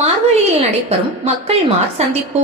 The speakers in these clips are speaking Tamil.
மார்கழியில் நடைபெறும் மக்கள் மார் சந்திப்பு.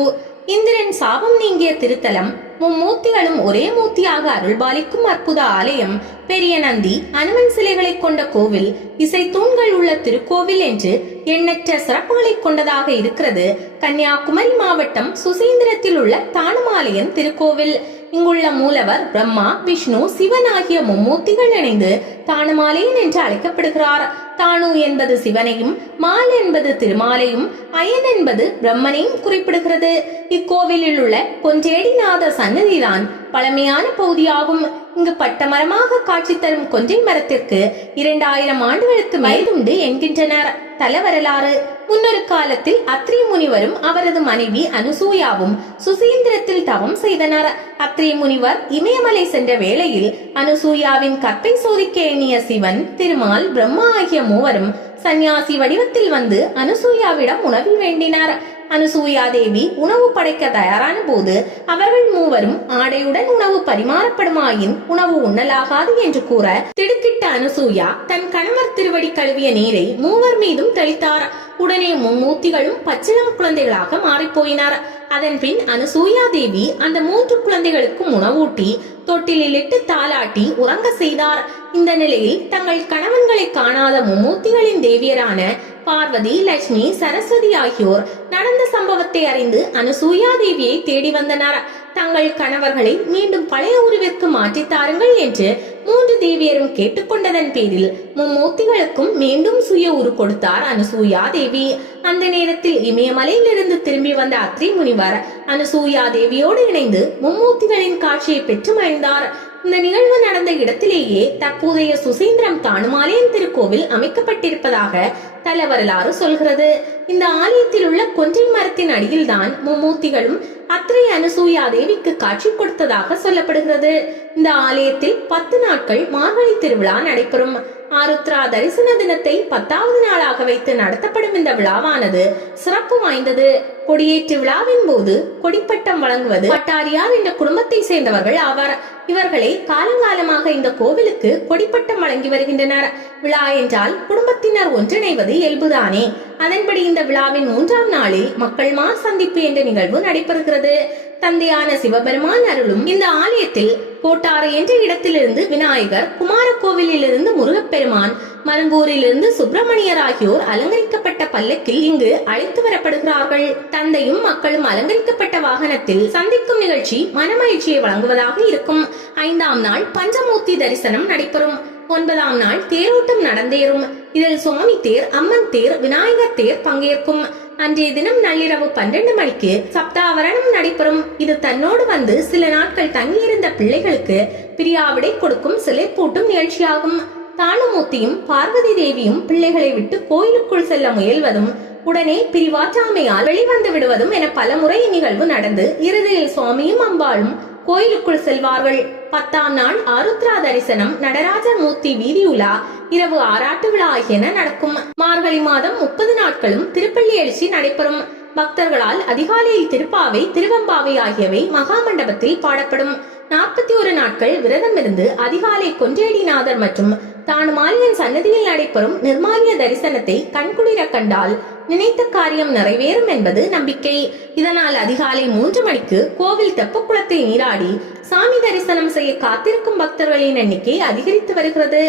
இந்திரன் சாபம் நீங்கிய திருத்தலம், மும்மூர்த்திகளும் ஒரே மூர்த்தியாக அருள்பாலிக்கும் அற்புத ஆலயம், பெரிய நந்தி, அனுமன் சிலைகளை கொண்ட கோவில், இசை தூண்கள் உள்ள திருக்கோவில் என்று எண்ணற்ற சிறப்புகளை கொண்டதாக இருக்கிறது கன்னியாகுமரி மாவட்டம் சுசீந்திரத்தில் உள்ள தானுமாலயம் திருக்கோவில். இங்குள்ள மூலவர் பிரம்மா, விஷ்ணு, சிவன் ஆகிய மும்மூர்த்திகள் இணைந்து தானுமாலயன் என்று அழைக்கப்படுகிறார். தானு என்பது சிவனையும், மால் என்பது திருமாலையும், அயன் என்பது பிரம்மனையும் குறிப்பிடுகிறது. இக்கோவிலில் உள்ள கொன்றேடிநாத சன்னதிதான் பழமையான பகுதியாகும். இங்கு பட்டமரமாக காட்சி தரும் கொன்றை மரத்திற்கு 2000 ஆண்டுகளுக்கு வயதுண்டு என்கின்றனர் தல வரலாறு. முன்னொரு காலத்தில் அத்ரி முனிவரும் அவரது மனைவி அனுசூயாவும் சுசீந்திரத்தில் தவம் செய்தனர். அத்ரி முனிவர் இமயமலை சென்ற வேளையில் அனுசூயாவின் கற்பை சோதிக்க எண்ணிய சிவன், திருமால், பிரம்மா ஆகிய மூவரும் சந்நியாசி வடிவத்தில் வந்து அனுசூயாவிடம் உணவு வேண்டினார். அனுசூயா தேவி உணவு படைக்க தயாரான போது அவர்கள் மூவரும் ஆடையுடன் உணவு பரிமாறப்படுமாயின் உணவு உண்ணலாகாது என்று கூற திடுக்கிட்ட அனுசூயா தன் கணவர் திருவடி கழுவிய நீரை மூவர் மீதும் தெளித்தார். உடனே மும்மூர்த்திகளும் பச்சிளம் குழந்தைகளாக மாறிப்போயினார். அதன் பின் அனுசூயா தேவி அந்த 3 குழந்தைகளுக்கும் உணவூட்டி தொட்டிலில் இட்டு தாலாட்டி உறங்க செய்தார். இந்த நிலையில் தங்கள் கணவன்களை காணாத மும்மூர்த்திகளின் தேவியரான பார்வதி, லட்சுமி, சரஸ்வதி ஆகியோர் நடந்த சம்பவத்தை அறிந்து அனுசூயா தேவியை தேடி வந்தனர். தங்கள் கணவர்களை மீண்டும் பழைய உருவிற்கு மாற்றித்தாருங்கள் என்று 3 தேவியரும் கேட்டுக்கொண்டதன் பேரில் மும்மூர்த்திகளுக்கும் மீண்டும் சுய உரு கொடுத்தார் அனுசூயா தேவி. அந்த நேரத்தில் இமயமலையில் இருந்து திரும்பி வந்த அத்ரி முனிவர் அனுசூயா தேவியோடு இணைந்து மும்மூர்த்திகளின் காட்சியை பெற்று மகிழ்ந்தார். இந்த நிகழ்வு நடந்த இடத்திலேயே தற்போதைய சுசீந்திரம் தானுமாலயம் திருக்கோவில் அமைக்கப்பட்டிருப்பதாக தல வரலாறு சொல்கிறது. இந்த ஆலயத்தில் உள்ள கொன்றை மரத்தின் அடியில்தான் மும்மூர்த்திகளும் அத்ரி அனுசூயா தேவிக்கு காட்சி கொடுத்ததாக சொல்லப்படுகிறது. இந்த ஆலயத்தில் 10 நாட்கள் மார்கழி திருவிழா நடைபெறும். ஆருத்ரா தரிசன தினத்தை 10வது நாளாக வைத்து நடத்தப்படும் இந்த விழாவானது சிறப்பு வாய்ந்தது. கொடியேற்று விழாவின் போது கொடிப்பட்டம் வழங்குவது பட்டாரியார் என்ற குடும்பத்தை சேர்ந்தவர்கள் ஆவார். இவர்களை காலங்காலமாக இந்த கோவிலுக்கு கொடிப்பட்டம் வழங்கி வருகின்றனர். விழா என்றால் குடும்பத்தினர் ஒன்றிணைவது இயல்புதானே. அதன்படி இந்த விழாவின் 3ஆம் நாளில் மக்கள் மார் சந்திப்பு என்ற நிகழ்வு நடைபெறுகிறது. தந்தையான சிவபெருமான் அருளும் இந்த ஆலயத்தில் கோட்டாறு என்ற இடத்திலிருந்து விநாயகர், குமார கோவிலிலிருந்து முருகப்பெருமான், மருங்கூரிலிருந்து சுப்பிரமணியர் ஆகியோர் அலங்கரிக்கப்பட்ட பல்லக்கில் இங்கு அழைத்து வரப்படுகிறார்கள். தந்தையும் மக்களும் அலங்கரிக்கப்பட்ட வாகனத்தில் சந்திக்கும் நிகழ்ச்சி மனமகிழ்ச்சியை வழங்குவதாக இருக்கும். 5ஆம் நாள் பஞ்சமூர்த்தி தரிசனம் நடைபெறும். 9ஆம் நாள் தேரோட்டம் நடந்தேறும். இதில் சுவாமி தேர், அம்மன் தேர், விநாயகர் தேர் பங்கேற்கும். அன்றைய தினம் நள்ளிரவு 12 மணிக்கு சப்தாவரணம் நடைபெறும். இது தன்னோடு வந்து சில நாட்கள் தங்கியிருந்த பிள்ளைகளுக்கு பிரியாவிடை கொடுக்கும் சிலை பூட்டும் நிகழ்ச்சியாகும். தானுமூர்த்தியும் பார்வதி தேவியும் பிள்ளைகளை விட்டு கோயிலுக்குள் செல்ல முயல்வதும் உடனே பிரிவாற்றாமையால் வெளிவந்து விடுவதும் என பல முறை நிகழ்வு நடந்து இறுதியில் சுவாமியும் அம்பாளும் கோயிலுக்குள் செல்வார்கள். 10ஆம் நாள் ஆருத்ரா தரிசனம், நடராஜர் மூர்த்தி வீதி உலா, இரவு ஆராட்டு விழா ஆகியன நடக்கும். மார்கழி மாதம் 30 நாட்களும் திருப்பள்ளி எழுச்சி நடைபெறும். பக்தர்களால் அதிகாலையில் திருப்பாவை, திருவம்பாவை ஆகியவை மகா மண்டபத்தில் பாடப்படும். 41 நாட்கள் விரதம் இருந்து அதிகாலை கொன்றேடிநாதர் மற்றும் தானுமாலயன் சன்னதியில் நடைபெறும் நிர்மாலிய தரிசனத்தை கண்குளிர கண்டால் நினைத்த காரியம் நிறைவேறும் என்பது நம்பிக்கை. இதனால் அதிகாலை 3 மணிக்கு கோவில் தெப்பக்குளத்தை நீராடி சாமி தரிசனம் செய்ய காத்திருக்கும் பக்தர்களின் எண்ணிக்கை அதிகரித்து வருகிறது.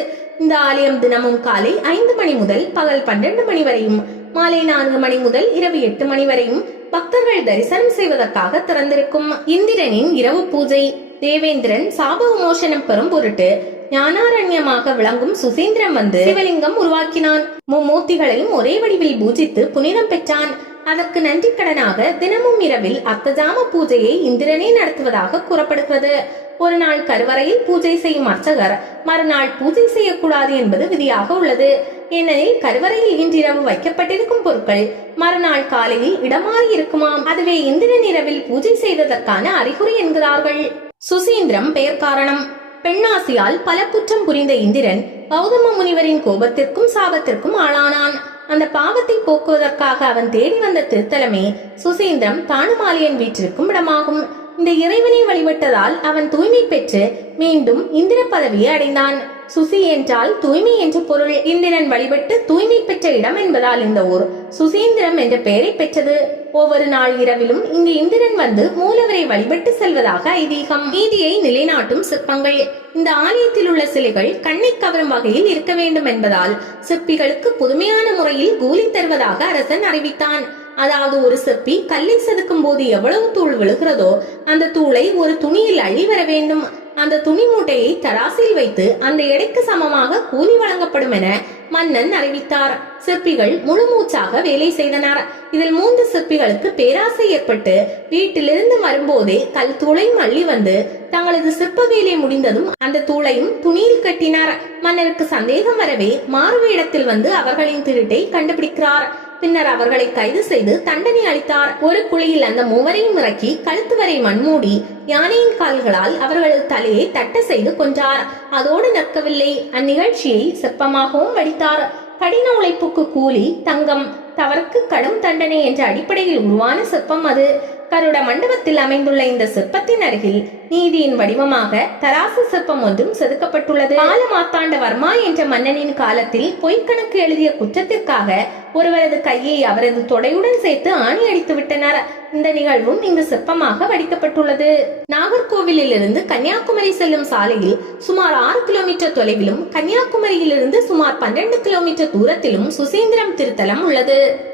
இந்த ஆலயம் தினமும் காலை 5 மணி முதல் பகல் 12 மணி வரையும், மாலை 4 மணி முதல் இரவு 8 மணி வரையும் பக்தர்கள் தரிசனம் செய்வதற்காக திறந்திருக்கும். இந்திரனின் இரவு பூஜை. தேவேந்திரன் சாப விமோசனம் பெறும் பொருட்டு ஞானாரண்யமாக விளங்கும் சுசீந்திரம் வந்து சிவலிங்கம் உருவாக்கினான். மும்மூர்த்திகளையும் ஒரே வடிவில் பூஜித்து புனிதம் பெற்றான். அதற்கு நன்றி கடனாக தினமும் இரவில் அர்த்தஜாம பூஜையை இந்திரனே நடத்துவதாக கூறப்படுகிறது. ஒரு நாள் கருவறையில் பூஜை செய்யும் அர்ச்சகர் மறுநாள் பூஜை செய்யக்கூடாது என்பது விதியாக உள்ளது. ஏனெனில் கருவறையில் இன்றிரவு வைக்கப்பட்டிருக்கும் பொருட்கள் மறுநாள் காலையில் இடமாறி இருக்குமாம். அதுவே இந்திரன் இரவில் பூஜை செய்ததற்கான அறிகுறி என்கிறார்கள். சுசீந்திரம் பெயர் காரணம். பெண்ணாசியால் பல குற்றம் புரிந்த இந்திரன் கௌதம முனிவரின் கோபத்திற்கும் சாபத்திற்கும் ஆளானான். அந்த பாவத்தை போக்குவதற்காக அவன் தேடி வந்த திருத்தலமே சுசீந்திரம் தானுமாலயன் வீற்றிருக்கும் இடமாகும். இந்த இறைவனை வழிபட்டதால் அவன் தூய்மை பெற்று மீண்டும் இந்திர பதவியை அடைந்தான். சுசி என்றால் தூய்மை என்று பொருள். இந்திரன் வழிபட்டு தூய்மை பெற்ற இடம் என்பதால் இந்த ஊர் சுசீந்திரம் என்ற பெயரை பெற்றது. ஒவ்வொரு நாள் இரவிலும் இங்கு இந்திரன் வந்து மூலவரை வழிபட்டு செல்வதாக ஐதீகம். நீதியை நிலைநாட்டும் சிற்பங்கள். இந்த ஆலயத்தில் உள்ள சிலைகள் கண்ணை கவரும் வகையில் இருக்க வேண்டும் என்பதால் சிற்பிகளுக்கு புதுமையான முறையில் கூலி தருவதாக அரசன் அறிவித்தான். அதாவது ஒரு சிற்பி கல்லை செதுக்கும் போது எவ்வளவு தூள் விழுகிறதோ அந்த தூளை ஒரு துணியில் அள்ளி வர வேண்டும். அந்த துணி மூட்டையை தராசில் வைத்து அந்த எடைக்கு சமமாக கூலி வழங்கப்படும் என மன்னன் அறிவித்தார். சிற்பிகள் முழு மூச்சாக வேலை செய்தனர். இதில் 3 சிற்பிகளுக்கு பேராசை ஏற்பட்டு வீட்டிலிருந்து வரும்போதே கல் தூளையும் அள்ளி வந்து தங்களது சிற்ப வேலை முடிந்ததும் அந்த தூளையும் துணியில் கட்டினார். மன்னருக்கு சந்தேகம் வரவே மாறுவேடத்தில் வந்து அவர்களின் திருட்டை கண்டுபிடிக்கிறார். பின்னர் அவர்களை கைது செய்து தண்டனை அளித்தார். ஒரு குழியில் அந்த 3வரையும் இறக்கி கழுத்து வரை மண்மூடி யானையின் கால்களால் அவர்களது தலையை தட்ட செய்து கொன்றார். அதோடு நிற்கவில்லை, அந்நிகழ்ச்சியை சிற்பமாகவும் வடித்தார். கடின உழைப்புக்கு கூலி தங்கம், தவறுக்கு கடும் தண்டனை என்ற அடிப்படையில் உருவான சிற்பம் அது. கருட மண்டபத்தில் அமைந்துள்ள இந்த சிற்பத்தின் அருகில் நீதியின் வடிவமாக தராசு சிற்பம் ஒன்றும் செதுக்கப்பட்டுள்ளது. மார்த்தாண்ட வர்மா என்ற மன்னனின் காலத்தில் பொய்க்கணக்கு எழுதிய குற்றத்திற்காக ஒருவரது கையை அவரது தொடையுடன் சேர்த்து ஆணி அடித்து விட்டனர். இந்த நிகழ்வும் இங்கு சிற்பமாக வடிக்கப்பட்டுள்ளது. நாகர்கோவிலில் இருந்து கன்னியாகுமரி செல்லும் சாலையில் சுமார் 6 கிலோமீட்டர் தொலைவிலும் கன்னியாகுமரியில் இருந்து சுமார் 12 கிலோமீட்டர் தூரத்திலும் சுசீந்திரம் திருத்தலம் உள்ளது.